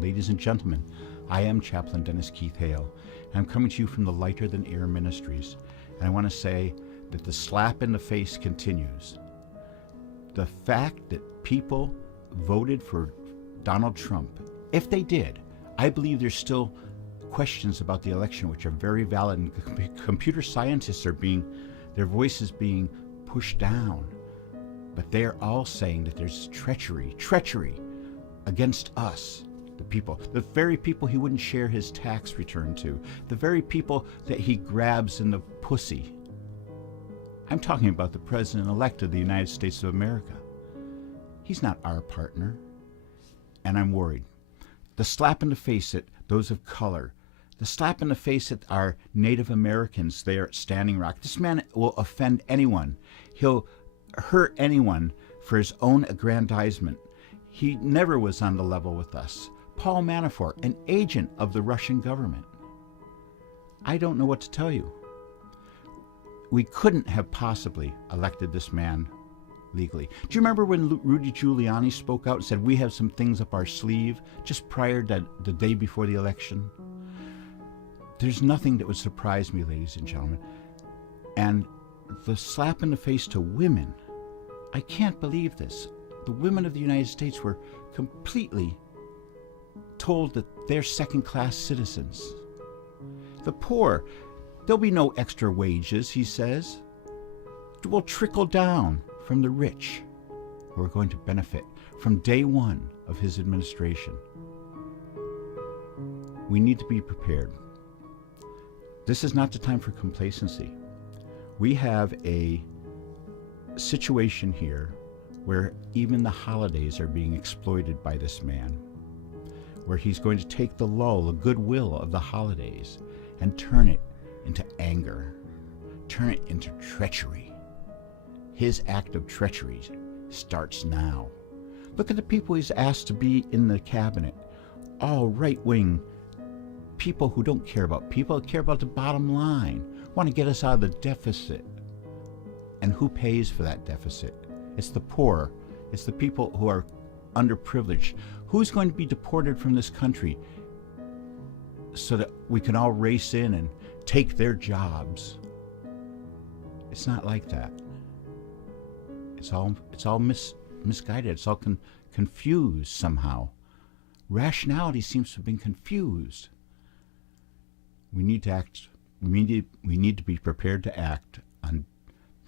Ladies and gentlemen, I am Chaplain Dennis Keith Hale, and I'm coming to you from the Lighter Than Air Ministries, and I want to say that the slap in the face continues. The fact that people voted for Donald Trump, if they did, I believe there's still questions about the election which are very valid, and computer scientists are their voices being pushed down. But they're all saying that there's treachery against us, the people, the very people he wouldn't share his tax return to, the very people that he grabs in the pussy. I'm talking about the President-elect of the United States of America. He's not our partner, and I'm worried. The slap in the face at those of color, the slap in the face at our Native Americans there at Standing Rock. This man will offend anyone. He'll hurt anyone for his own aggrandizement. He never was on the level with us. Paul Manafort, an agent of the Russian government. I don't know what to tell you. We couldn't have possibly elected this man legally. Do you remember when Rudy Giuliani spoke out and said, we have some things up our sleeve just prior to the day before the election? There's nothing that would surprise me, ladies and gentlemen. And the slap in the face to women, I can't believe this. The women of the United States were completely told that they're second-class citizens. The poor, there'll be no extra wages, he says. It will trickle down from the rich who are going to benefit from day one of his administration. We need to be prepared. This is not the time for complacency. We have a situation here where even the holidays are being exploited by this man, where he's going to take the lull, the goodwill of the holidays, and turn it into anger, turn it into treachery. His act of treachery starts now. Look at the people he's asked to be in the cabinet. All right-wing people who don't care about people, care about the bottom line, want to get us out of the deficit. And who pays for that deficit? It's the poor. It's the people who are underprivileged. Who's going to be deported from this country so that we can all race in and take their jobs? It's not like that. It's all misguided. It's all confused somehow. Rationality seems to have been confused. We need to act. We need to be prepared to act on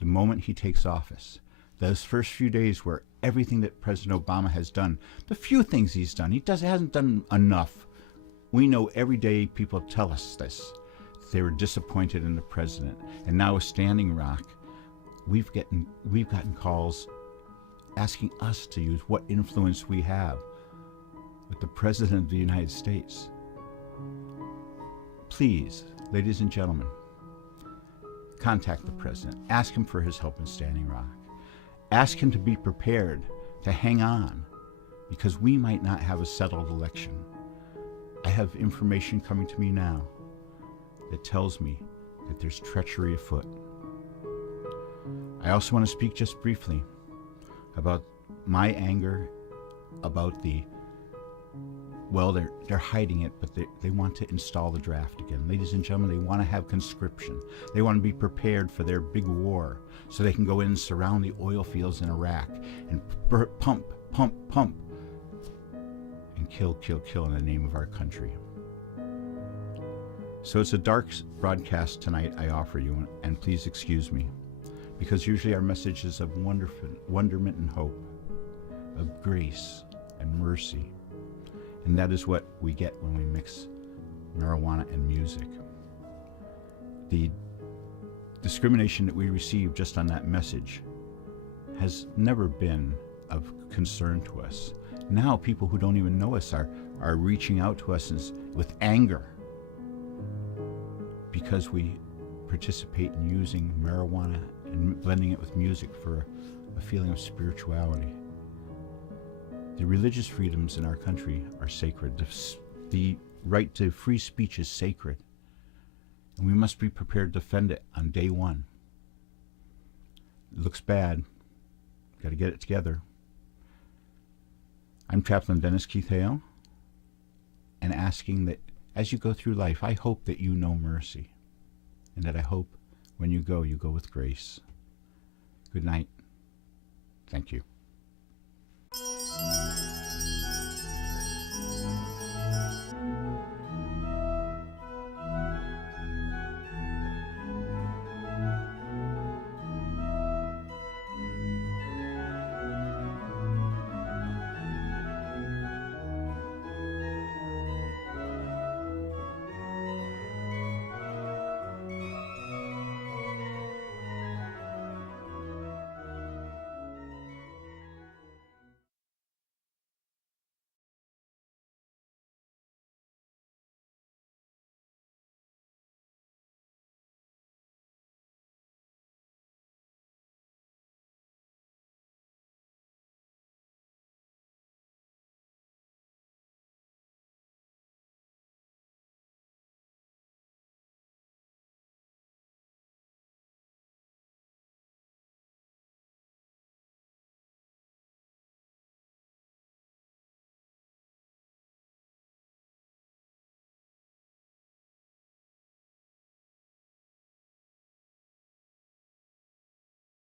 the moment he takes office. Those first few days where everything that President Obama has done, the few things he's done, he hasn't done enough. We know every day people tell us this. They were disappointed in the president. And now with Standing Rock, we've gotten calls asking us to use what influence we have with the President of the United States. Please, ladies and gentlemen, contact the President. Ask him for his help in Standing Rock. Ask him to be prepared to hang on, because we might not have a settled election. I have information coming to me now that tells me that there's treachery afoot. I also want to speak just briefly about my anger about they're hiding it, but they want to install the draft again. Ladies and gentlemen, they want to have conscription. They want to be prepared for their big war so they can go in and surround the oil fields in Iraq and pump, and kill in the name of our country. So it's a dark broadcast tonight I offer you, and please excuse me, because usually our message is of wonderment and hope, of grace and mercy. And that is what we get when we mix marijuana and music. The discrimination that we receive just on that message has never been of concern to us. Now people who don't even know us are reaching out to us with anger because we participate in using marijuana and blending it with music for a feeling of spirituality. The religious freedoms in our country are sacred. The right to free speech is sacred. And we must be prepared to defend it on day one. It looks bad. Got to get it together. I'm Chaplain Dennis Keith Hale. and asking that as you go through life, I hope that you know mercy, and that I hope when you go with grace. Good night. Thank you.